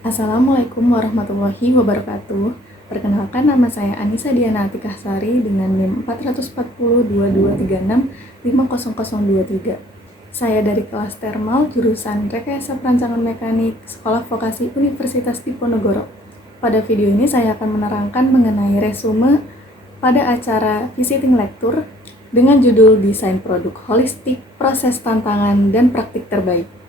Assalamualaikum warahmatullahi wabarakatuh. Perkenalkan, nama saya Anissa Diana Atikahsari dengan NIM 4402236500023. Saya dari kelas Thermal, jurusan Rekayasa Perancangan Mekanik, Sekolah Vokasi Universitas Diponegoro. Pada video ini saya akan menerangkan mengenai resume pada acara visiting lecture dengan judul Desain Produk Holistik, Proses Tantangan, dan Praktik Terbaik.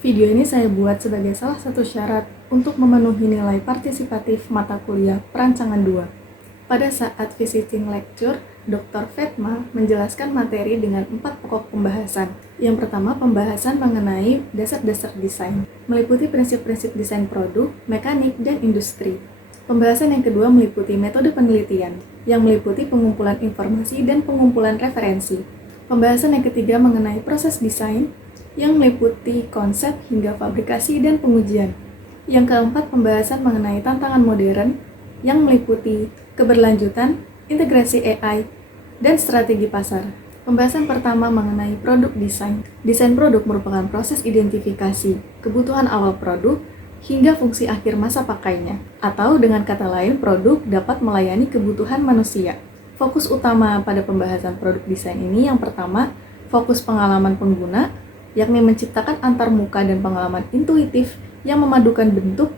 Video ini saya buat sebagai salah satu syarat untuk memenuhi nilai partisipatif mata kuliah Perancangan 2. Pada saat visiting lecture, Dr. Fatma menjelaskan materi dengan 4 pokok pembahasan. Yang pertama, pembahasan mengenai dasar-dasar desain, meliputi prinsip-prinsip desain produk, mekanik, dan industri. Pembahasan yang kedua meliputi metode penelitian, yang meliputi pengumpulan informasi dan pengumpulan referensi. Pembahasan yang ketiga mengenai proses desain, yang meliputi konsep hingga fabrikasi dan pengujian. Yang keempat, pembahasan mengenai tantangan modern, yang meliputi keberlanjutan, integrasi AI, dan strategi pasar. Pembahasan pertama mengenai produk desain. Desain produk merupakan proses identifikasi kebutuhan awal produk hingga fungsi akhir masa pakainya, atau dengan kata lain, produk dapat melayani kebutuhan manusia. Fokus utama pada pembahasan produk desain ini yang pertama, fokus pengalaman pengguna, yakni menciptakan antarmuka dan pengalaman intuitif yang memadukan bentuk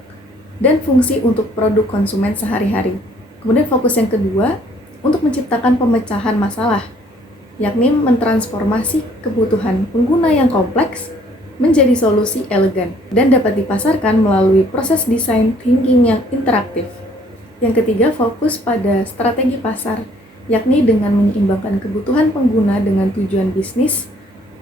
dan fungsi untuk produk konsumen sehari-hari. Kemudian fokus yang kedua, untuk menciptakan pemecahan masalah, yakni mentransformasi kebutuhan pengguna yang kompleks menjadi solusi elegan dan dapat dipasarkan melalui proses desain thinking yang interaktif. Yang ketiga, fokus pada strategi pasar, yakni dengan menyeimbangkan kebutuhan pengguna dengan tujuan bisnis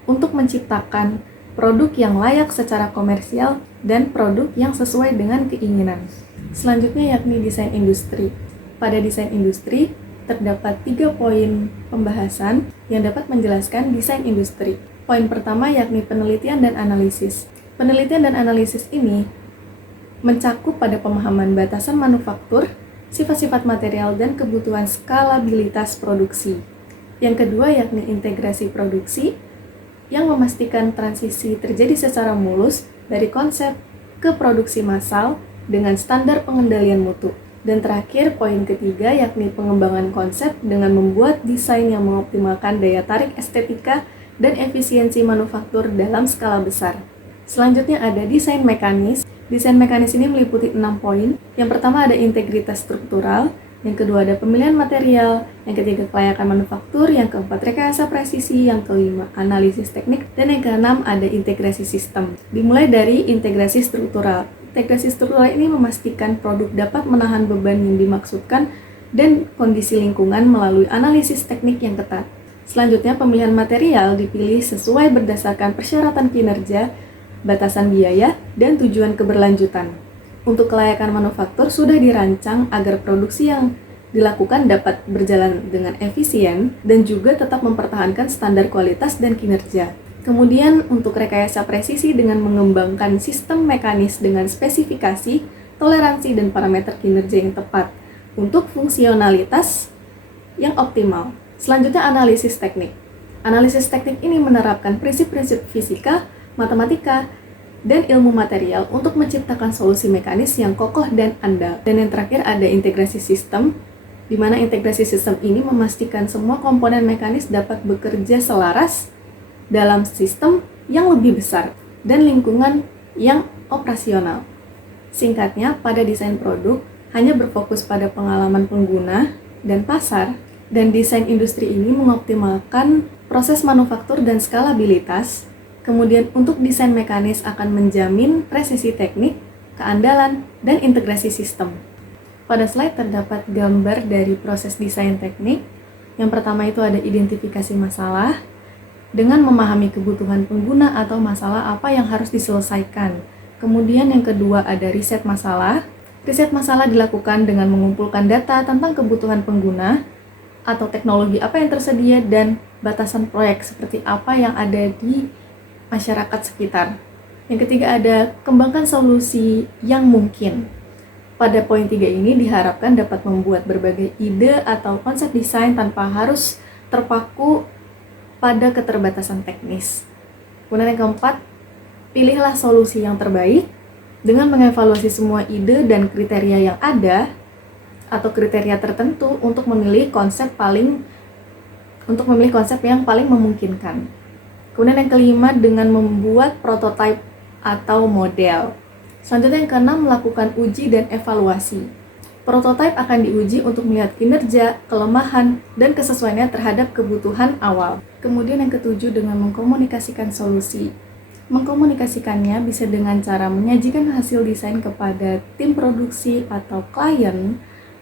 untuk menciptakan produk yang layak secara komersial dan produk yang sesuai dengan keinginan. Selanjutnya yakni desain industri. Pada desain industri, terdapat 3 poin pembahasan yang dapat menjelaskan desain industri. Poin pertama yakni penelitian dan analisis. Penelitian dan analisis ini mencakup pada pemahaman batasan manufaktur, sifat-sifat material, dan kebutuhan skalabilitas produksi. Yang kedua yakni integrasi produksi, yang memastikan transisi terjadi secara mulus dari konsep ke produksi massal dengan standar pengendalian mutu. Dan terakhir, poin ketiga yakni pengembangan konsep dengan membuat desain yang mengoptimalkan daya tarik estetika dan efisiensi manufaktur dalam skala besar. Selanjutnya ada desain mekanis. Desain mekanis ini meliputi 6 poin. Yang pertama ada integritas struktural, yang kedua ada pemilihan material, yang ketiga kelayakan manufaktur, yang keempat rekayasa presisi, yang kelima analisis teknik, dan yang keenam ada integrasi sistem. Dimulai dari integrasi struktural. Integrasi struktural ini memastikan produk dapat menahan beban yang dimaksudkan dan kondisi lingkungan melalui analisis teknik yang ketat. Selanjutnya pemilihan material dipilih sesuai berdasarkan persyaratan kinerja, batasan biaya, dan tujuan keberlanjutan. Untuk kelayakan manufaktur sudah dirancang agar produksi yang dilakukan dapat berjalan dengan efisien dan juga tetap mempertahankan standar kualitas dan kinerja. Kemudian untuk rekayasa presisi dengan mengembangkan sistem mekanis dengan spesifikasi, toleransi, dan parameter kinerja yang tepat untuk fungsionalitas yang optimal. Selanjutnya analisis teknik. Analisis teknik ini menerapkan prinsip-prinsip fisika, matematika, dan ilmu material untuk menciptakan solusi mekanis yang kokoh dan andal. Dan yang terakhir ada integrasi sistem, di mana integrasi sistem ini memastikan semua komponen mekanis dapat bekerja selaras dalam sistem yang lebih besar dan lingkungan yang operasional. Singkatnya, pada desain produk hanya berfokus pada pengalaman pengguna dan pasar, dan desain industri ini mengoptimalkan proses manufaktur dan skalabilitas. Kemudian untuk desain mekanis akan menjamin presisi teknik, keandalan, dan integrasi sistem. Pada slide terdapat gambar dari proses desain teknik. Yang pertama itu ada identifikasi masalah, dengan memahami kebutuhan pengguna atau masalah apa yang harus diselesaikan. Kemudian yang kedua ada riset masalah. Riset masalah dilakukan dengan mengumpulkan data tentang kebutuhan pengguna atau teknologi apa yang tersedia dan batasan proyek seperti apa yang ada di masyarakat sekitar. Yang ketiga ada kembangkan solusi yang mungkin. Pada poin 3 ini diharapkan dapat membuat berbagai ide atau konsep desain tanpa harus terpaku pada keterbatasan teknis. Kemudian yang keempat, pilihlah solusi yang terbaik. Dengan mengevaluasi semua ide dan kriteria yang ada atau kriteria tertentu untuk memilih konsep yang paling memungkinkan. Kemudian yang kelima, dengan membuat prototipe atau model. Selanjutnya yang keenam, melakukan uji dan evaluasi. Prototipe akan diuji untuk melihat kinerja, kelemahan, dan kesesuaiannya terhadap kebutuhan awal. Kemudian yang ketujuh, dengan mengkomunikasikan solusi. Mengkomunikasikannya bisa dengan cara menyajikan hasil desain kepada tim produksi atau klien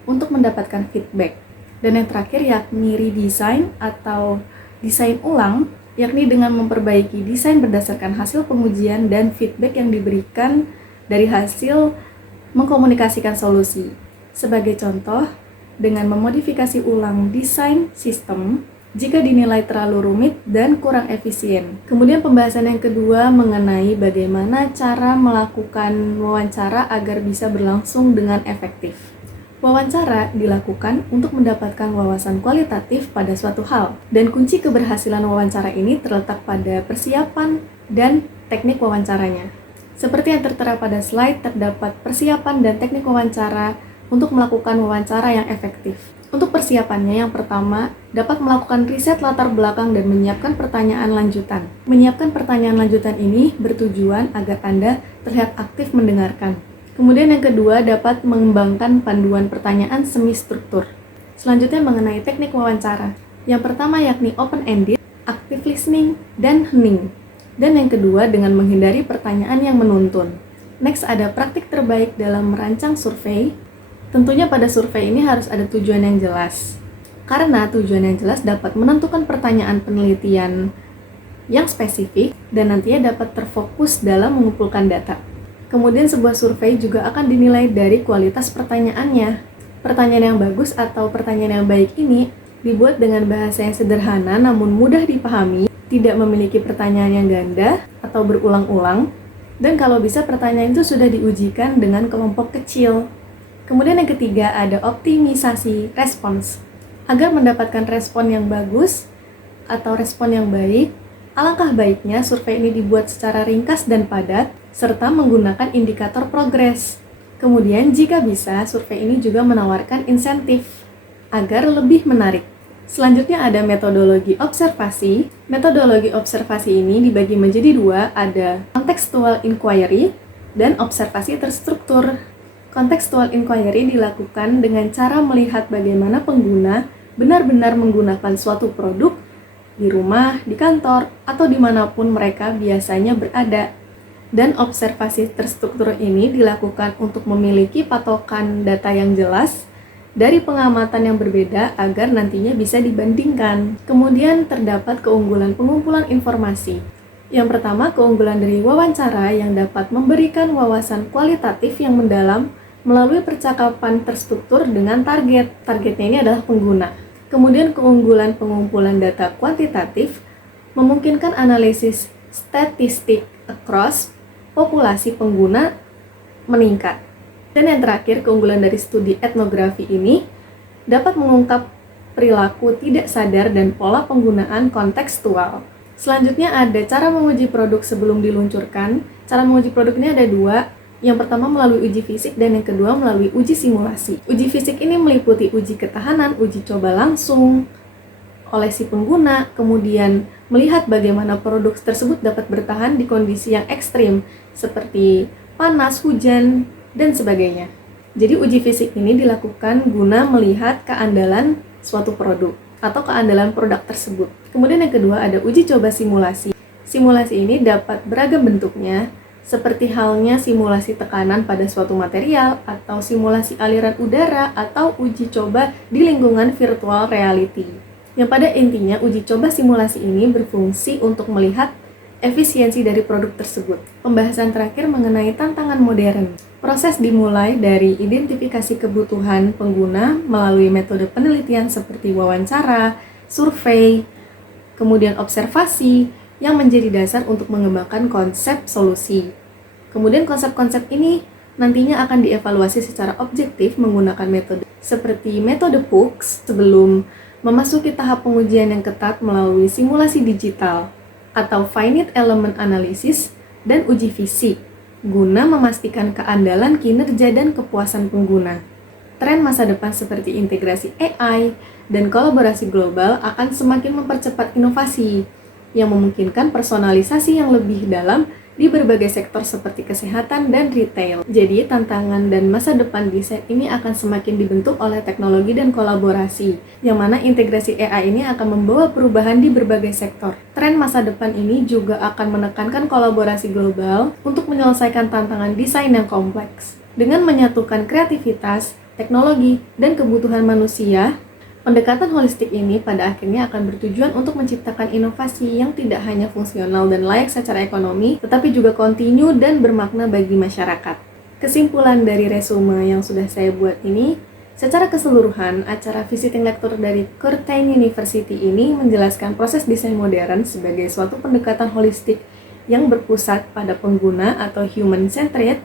untuk mendapatkan feedback. Dan yang terakhir yakni redesign atau desain ulang, yakni dengan memperbaiki desain berdasarkan hasil pengujian dan feedback yang diberikan dari hasil mengkomunikasikan solusi. Sebagai contoh, dengan memodifikasi ulang desain sistem jika dinilai terlalu rumit dan kurang efisien. Kemudian pembahasan yang kedua mengenai bagaimana cara melakukan wawancara agar bisa berlangsung dengan efektif. Wawancara dilakukan untuk mendapatkan wawasan kualitatif pada suatu hal, dan kunci keberhasilan wawancara ini terletak pada persiapan dan teknik wawancaranya. Seperti yang tertera pada slide, terdapat persiapan dan teknik wawancara untuk melakukan wawancara yang efektif. Untuk persiapannya, yang pertama, dapat melakukan riset latar belakang dan menyiapkan pertanyaan lanjutan. Menyiapkan pertanyaan lanjutan ini bertujuan agar Anda terlihat aktif mendengarkan. Kemudian yang kedua, dapat mengembangkan panduan pertanyaan semi-struktur. Selanjutnya mengenai teknik wawancara. Yang pertama yakni open-ended, active listening, dan hening. Dan yang kedua dengan menghindari pertanyaan yang menuntun. Next ada praktik terbaik dalam merancang survei. Tentunya pada survei ini harus ada tujuan yang jelas. Karena tujuan yang jelas dapat menentukan pertanyaan penelitian yang spesifik dan nantinya dapat terfokus dalam mengumpulkan data. Kemudian sebuah survei juga akan dinilai dari kualitas pertanyaannya. Pertanyaan yang bagus atau pertanyaan yang baik ini dibuat dengan bahasa yang sederhana namun mudah dipahami, tidak memiliki pertanyaan yang ganda atau berulang-ulang, dan kalau bisa pertanyaan itu sudah diujikan dengan kelompok kecil. Kemudian yang ketiga ada optimisasi respons. Agar mendapatkan respon yang bagus atau respon yang baik, alangkah baiknya survei ini dibuat secara ringkas dan padat, serta menggunakan indikator progres. Kemudian jika bisa, survei ini juga menawarkan insentif agar lebih menarik. Selanjutnya ada metodologi observasi. Metodologi observasi ini dibagi menjadi dua, ada contextual inquiry dan observasi terstruktur. Contextual inquiry dilakukan dengan cara melihat bagaimana pengguna benar-benar menggunakan suatu produk di rumah, di kantor, atau dimanapun mereka biasanya berada. Dan observasi terstruktur ini dilakukan untuk memiliki patokan data yang jelas dari pengamatan yang berbeda agar nantinya bisa dibandingkan. Kemudian terdapat keunggulan pengumpulan informasi. Yang pertama, keunggulan dari wawancara yang dapat memberikan wawasan kualitatif yang mendalam melalui percakapan terstruktur dengan target. Targetnya ini adalah pengguna. Kemudian keunggulan pengumpulan data kuantitatif memungkinkan analisis statistik across populasi pengguna meningkat. Dan yang terakhir, keunggulan dari studi etnografi ini dapat mengungkap perilaku tidak sadar dan pola penggunaan kontekstual. Selanjutnya ada cara menguji produk sebelum diluncurkan. Cara menguji produk ini ada dua. Yang pertama melalui uji fisik dan yang kedua melalui uji simulasi. Uji fisik ini meliputi uji ketahanan, uji coba langsung oleh si pengguna, kemudian melihat bagaimana produk tersebut dapat bertahan di kondisi yang ekstrim seperti panas, hujan, dan sebagainya. Jadi uji fisik ini dilakukan guna melihat keandalan suatu produk atau keandalan produk tersebut. Kemudian yang kedua ada uji coba simulasi. Simulasi ini dapat beragam bentuknya, seperti halnya simulasi tekanan pada suatu material, atau simulasi aliran udara, atau uji coba di lingkungan virtual reality. Yang pada intinya uji coba simulasi ini berfungsi untuk melihat efisiensi dari produk tersebut. Pembahasan terakhir mengenai tantangan modern. Proses dimulai dari identifikasi kebutuhan pengguna melalui metode penelitian seperti wawancara, survei, kemudian observasi yang menjadi dasar untuk mengembangkan konsep solusi. Kemudian konsep-konsep ini nantinya akan dievaluasi secara objektif menggunakan metode seperti metode PUX sebelum memasuki tahap pengujian yang ketat melalui simulasi digital atau finite element analysis dan uji fisik. guna memastikan keandalan kinerja dan kepuasan pengguna. Tren masa depan seperti integrasi AI dan kolaborasi global akan semakin mempercepat inovasi yang memungkinkan personalisasi yang lebih dalam di berbagai sektor seperti kesehatan dan retail. Jadi, tantangan dan masa depan desain ini akan semakin dibentuk oleh teknologi dan kolaborasi, yang mana integrasi AI ini akan membawa perubahan di berbagai sektor. Tren masa depan ini juga akan menekankan kolaborasi global untuk menyelesaikan tantangan desain yang kompleks. Dengan menyatukan kreativitas, teknologi, dan kebutuhan manusia, pendekatan holistik ini pada akhirnya akan bertujuan untuk menciptakan inovasi yang tidak hanya fungsional dan layak secara ekonomi, tetapi juga kontinu dan bermakna bagi masyarakat. Kesimpulan dari resume yang sudah saya buat ini, secara keseluruhan, acara visiting lecture dari Curtin University ini menjelaskan proses desain modern sebagai suatu pendekatan holistik yang berpusat pada pengguna atau human-centered,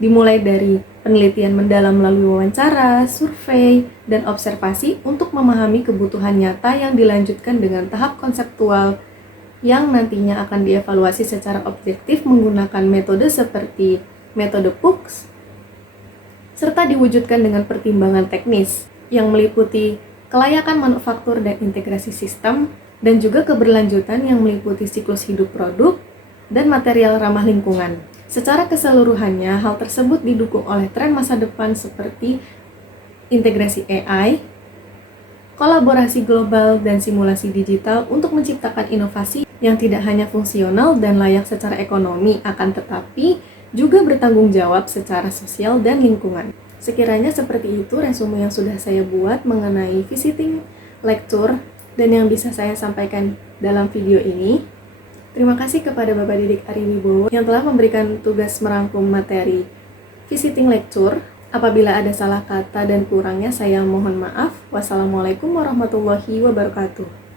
dimulai dari penelitian mendalam melalui wawancara, survei, dan observasi untuk memahami kebutuhan nyata yang dilanjutkan dengan tahap konseptual yang nantinya akan dievaluasi secara objektif menggunakan metode seperti metode PUX, serta diwujudkan dengan pertimbangan teknis yang meliputi kelayakan manufaktur dan integrasi sistem, dan juga keberlanjutan yang meliputi siklus hidup produk dan material ramah lingkungan. Secara keseluruhannya, hal tersebut didukung oleh tren masa depan seperti integrasi AI, kolaborasi global, dan simulasi digital untuk menciptakan inovasi yang tidak hanya fungsional dan layak secara ekonomi, akan tetapi juga bertanggung jawab secara sosial dan lingkungan. Sekiranya seperti itu resume yang sudah saya buat mengenai visiting lecture dan yang bisa saya sampaikan dalam video ini. Terima kasih kepada Bapak Didik Ari Wibowo yang telah memberikan tugas merangkum materi visiting lecture. Apabila ada salah kata dan kurangnya, saya mohon maaf. Wassalamualaikum warahmatullahi wabarakatuh.